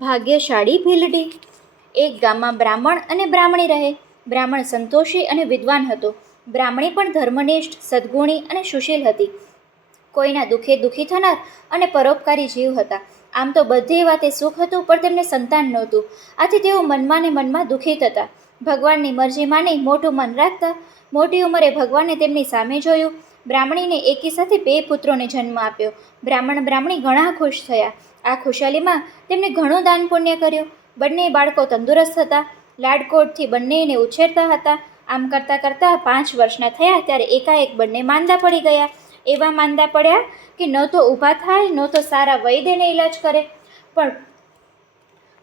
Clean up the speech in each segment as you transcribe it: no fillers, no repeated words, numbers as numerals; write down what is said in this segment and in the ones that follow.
ભાગ્યશાળી ભીલડી. એક ગામમાં બ્રાહ્મણ અને બ્રાહ્મણી રહે. બ્રાહ્મણ સંતોષી અને વિદ્વાન હતો. બ્રાહ્મણી પણ ધર્મનિષ્ઠ, સદ્ગુણી અને સુશીલ હતી. કોઈના દુઃખે દુઃખી થનાર અને પરોપકારી જીવ હતા. આમ તો બધી વાતે સુખ હતું, પણ તેમને સંતાન નહોતું. આથી તેઓ મનમાં ને મનમાં દુઃખિત હતા. ભગવાનની મરજી માની મોટું મન રાખતા. મોટી ઉંમરે ભગવાને તેમની સામે જોયું. બ્રાહ્મણીને એકી સાથે 2 પુત્રોને જન્મ આપ્યો. બ્રાહ્મણ બ્રાહ્મણી ઘણા ખુશ થયા. આ ખુશાલીમાં તેમણે ઘણું દાન પુણ્ય કર્યું. બંને બાળકો તંદુરસ્ત હતા. લાડકોડથી બંનેને ઉછેરતા હતા. આમ કરતાં કરતાં 5 વર્ષના થયા ત્યારે એકાએક બંને માંદા પડી ગયા. એવા માંદા પડ્યા કે ન તો ઊભા થાય, ન તો સારા વૈદ્યને ઈલાજ કરે, પણ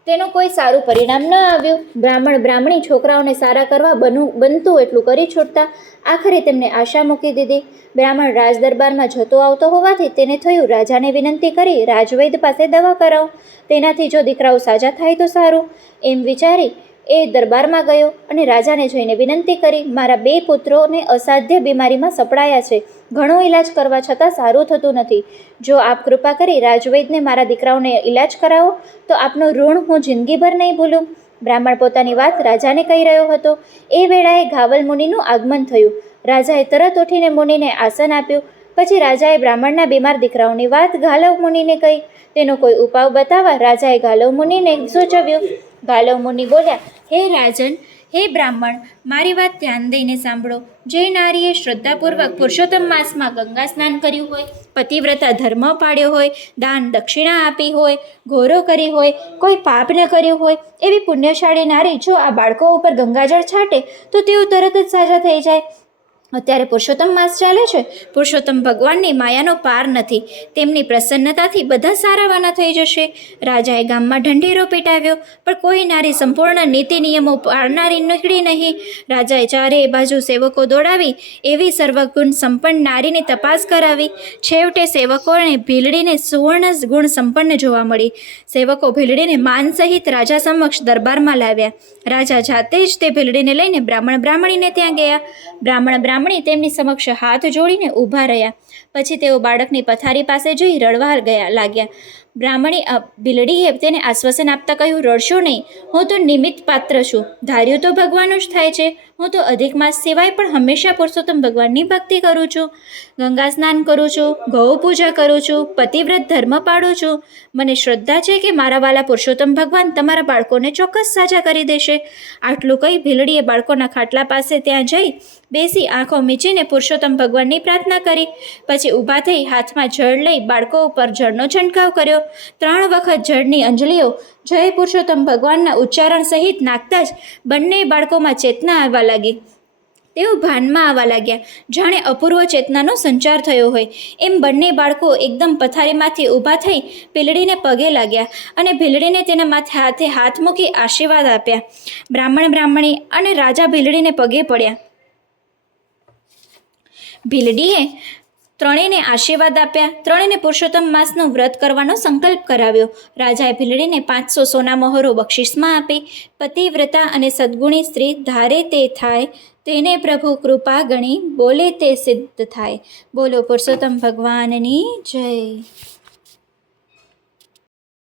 તેનું કોઈ સારું પરિણામ ન આવ્યું. બ્રાહ્મણ બ્રાહ્મણી છોકરાઓને સારા કરવા બનતું એટલું કરી છૂટતા. આખરે તેમને આશા મૂકી દીધી. બ્રાહ્મણ રાજદરબારમાં જતો આવતો હોવાથી તેને થયું, રાજાને વિનંતી કરી રાજવૈદ્ય પાસે દવા કરાવું. તેનાથી જો દીકરાઓ સાજા થાય તો સારું. એમ વિચારી એ દરબારમાં ગયો અને રાજાને જઈને વિનંતી કરી, મારા 2 પુત્રોને અસાધ્ય બીમારીમાં સપડાયા છે. ઘણો ઈલાજ કરવા છતાં સારું થતું નથી. જો આપ કૃપા કરી રાજવૈદ્યને મારા દીકરાઓને ઈલાજ કરાવો તો આપનું ઋણ હું જિંદગીભર નહીં ભૂલું. બ્રાહ્મણ પોતાની વાત રાજાને કહી રહ્યો હતો. એ વેળાએ ઘાવલ મુનિનું આગમન થયું. રાજાએ તરત ઉઠીને મુનિને આસન આપ્યું. પછી રાજાએ બ્રાહ્મણના બીમાર દીકરાઓની વાત ગાલવ મુનિને કહી. તેનો કોઈ ઉપાવ બતાવવા રાજાએ ગાલવ મુનિને સૂચવ્યું. ગાલવ મુનિ બોલ્યા, હે રાજન, હે બ્રાહ્મણ, મારી વાત ધ્યાન દઈને સાંભળો. જે નારીએ શ્રદ્ધાપૂર્વક પુરુષોત્તમ માસમાં ગંગા સ્નાન કર્યું હોય, પતિવ્રતા ધર્મ પાળ્યો હોય, દાન દક્ષિણા આપી હોય, ઘોરો કરી હોય, કોઈ પાપ ન કર્યું હોય, એવી પુણ્યશાળી નારી જો આ બાળકો ઉપર ગંગાજળ છાંટે તો તેઓ તરત જ સાજા થઈ જાય. અત્યારે પુરુષોત્તમ માસ ચાલે છે. પુરુષોત્તમ ભગવાનની માયાનો પાર નથી. તેમની પ્રસન્નતાથી બધા સારાવાના થઈ જશે. રાજાએ ગામમાં ઢંઢેરો પીટાવ્યો, પણ કોઈ નારી સંપૂર્ણ નીતિ નિયમો પાળનારી નીકળી નહીં. રાજાએ ચારેય બાજુ સેવકો દોડાવી એવી સર્વગુણ સંપન્ન નારીની તપાસ કરાવી. છેવટે સેવકોને ભીલડીને સુવર્ણ ગુણ સંપન્ન જોવા મળી. સેવકો ભીલડીને માન સહિત રાજા સમક્ષ દરબારમાં લાવ્યા. રાજા જાતે જ તે ભીલડીને લઈને બ્રાહ્મણ બ્રાહ્મણીને ત્યાં ગયા. બ્રાહ્મણી તેમની સમક્ષ હાથ જોડીને ઊભા રહ્યા. પછી તેઓ બાળકની પથારી પાસે જઈ રડવા લાગ્યા. ભીલડીએ તેને આશ્વાસન આપતા કહ્યું, રડશો નહીં, હું તો નિમિત્ત પાત્ર છું. ધાર્યું તો ભગવાનનું જ થાય છે. હું તો અધિક માસ સિવાય પણ હંમેશા પુરુષોત્તમ ભગવાનની ભક્તિ કરું છું. ગંગા સ્નાન કરું છું, ગૌ પૂજા કરું છું, પતિવ્રત ધર્મ પાળું છું. મને શ્રદ્ધા છે કે મારા વાલા પુરુષોત્તમ ભગવાન તમારા બાળકોને ચોક્કસ સાજા કરી દેશે. આટલું કહી ભીલડીએ બાળકોના ખાટલા પાસે ત્યાં જઈ બેસી આંખો મીચીને પુરુષોત્તમ ભગવાનની પ્રાર્થના કરી. પછી ઊભા થઈ હાથમાં જળ લઈ બાળકો ઉપર જળનો છંટકાવ કર્યો. 3 વખત જળની અંજલિઓ જય પુરુષોત્તમ ભગવાનના ઉચ્ચારણ સહિત નાખતા જ બંને બાળકોમાં ચેતના આવવા લાગી. તેઓ ભાનમાં આવવા લાગ્યા. જાણે અપૂર્વ ચેતનાનો સંચાર થયો હોય એમ બંને બાળકો એકદમ પથારીમાંથી ઊભા થઈ ભીલડીને પગે લાગ્યા અને ભીલડીને તેના હાથે હાથ મૂકી આશીર્વાદ આપ્યા. બ્રાહ્મણ બ્રાહ્મણી અને રાજા ભીલડીને પગે પડ્યા. ભીલડીએ ત્રણેયને આશીર્વાદ આપ્યા. ત્રણેયને પુરુષોત્તમ માસનું વ્રત કરવાનો સંકલ્પ કરાવ્યો. રાજાએ ભીલડીને 500 સોના મહોરો બક્ષિસમાં આપી. પતિવ્રતા અને સદ્ગુણી સ્ત્રી ધારે તે થાય, તેને પ્રભુ કૃપા ગણી, બોલે તે સિદ્ધ થાય. બોલો પુરુષોત્તમ ભગવાનની જય.